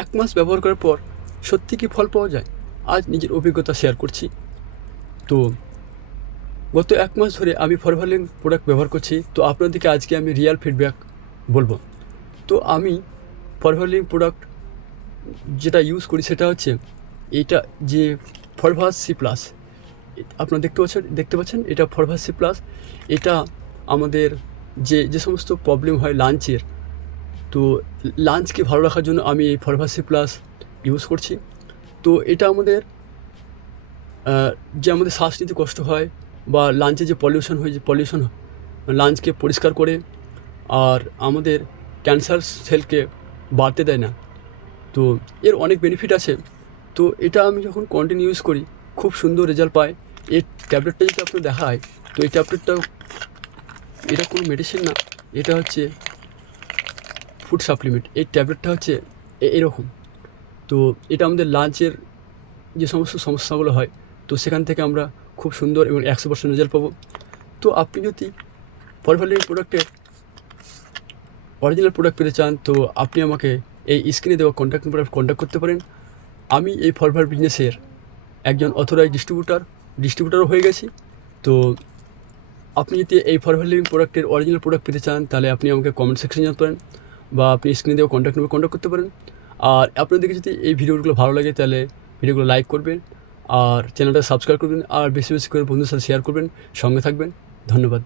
1 মাস ব্যবহার করার পর সত্যি কি ফল পাওয়া যায়? আজ নিজের অভিজ্ঞতা শেয়ার করছি। তো গত 1 মাস ধরে আমি ফরভালিন প্রোডাক্ট ব্যবহার করছি। তো আপনাদেরকে আজকে আমি রিয়াল ফিডব্যাক বলবো। তো আমি ফরভালিন প্রোডাক্ট যেটা ইউজ করি সেটা হচ্ছে এইটা, যে ফরভাস সি প্লাস। আপনারা দেখতে পাচ্ছেন এটা ফরভাস সি প্লাস। এটা আমাদের যে সমস্ত প্রবলেম হয় লাঞ্চের, তো লাঞ্চকে ভালো রাখার জন্য আমি এই ফরভাস সি প্লাস ইউজ করছি। তো এটা আমাদের যে আমাদের শ্বাস নিতে কষ্ট হয় বা লাঞ্চে যে পলিউশন লাঞ্চকে পরিষ্কার করে, আর আমাদের ক্যান্সার সেলকে বাড়তে দেয় না। তো এর অনেক বেনিফিট আছে। তো এটা আমি যখন কন্টিনিউ ইউজ করি খুব সুন্দর রেজাল্ট পাই। এই ট্যাবলেটটা যদি আপনার দেখায়, তো এই ট্যাবলেটটা এটা কোনো মেডিসিন না, এটা হচ্ছে ফুড সাপ্লিমেন্ট। এই ট্যাবলেটটা হচ্ছে এরকম। তো এটা আমাদের লাঞ্চের যে সমস্ত সমস্যাগুলো হয়, তো সেখান থেকে আমরা খুব সুন্দর এবং 100% রেজাল্ট পাবো। তো আপনি যদি ফরভালিন প্রোডাক্টের অরিজিনাল প্রোডাক্ট পেতে চান, তো আপনি আমাকে এই স্ক্রিনে দেওয়া কন্ট্যাক্ট নাম্বারে কন্ট্যাক্ট করতে পারেন। আমি এই ফরভার বিজনেসের একজন অথরাইজড ডিস্ট্রিবিউটারও হয়ে গেছি। তো আপনি যদি এই ফরভালিন প্রোডাক্টের অরিজিনাল প্রোডাক্ট পেতে চান, তাহলে আপনি আমাকে কমেন্ট সেকশনে জানাতে পারেন বা আপনি স্ক্রিনে দেওয়া কন্ট্যাক্ট নাম্বারে কন্ট্যাক্ট করতে পারেন। আর আপনাদেরকে যদি এই ভিডিওগুলো ভালো লাগে তাহলে ভিডিওগুলো লাইক করবেন আর চ্যানেলটা সাবস্ক্রাইব করবেন আর বেশি বেশি করে বন্ধুদের সাথে শেয়ার করবেন। সঙ্গে থাকবেন। ধন্যবাদ।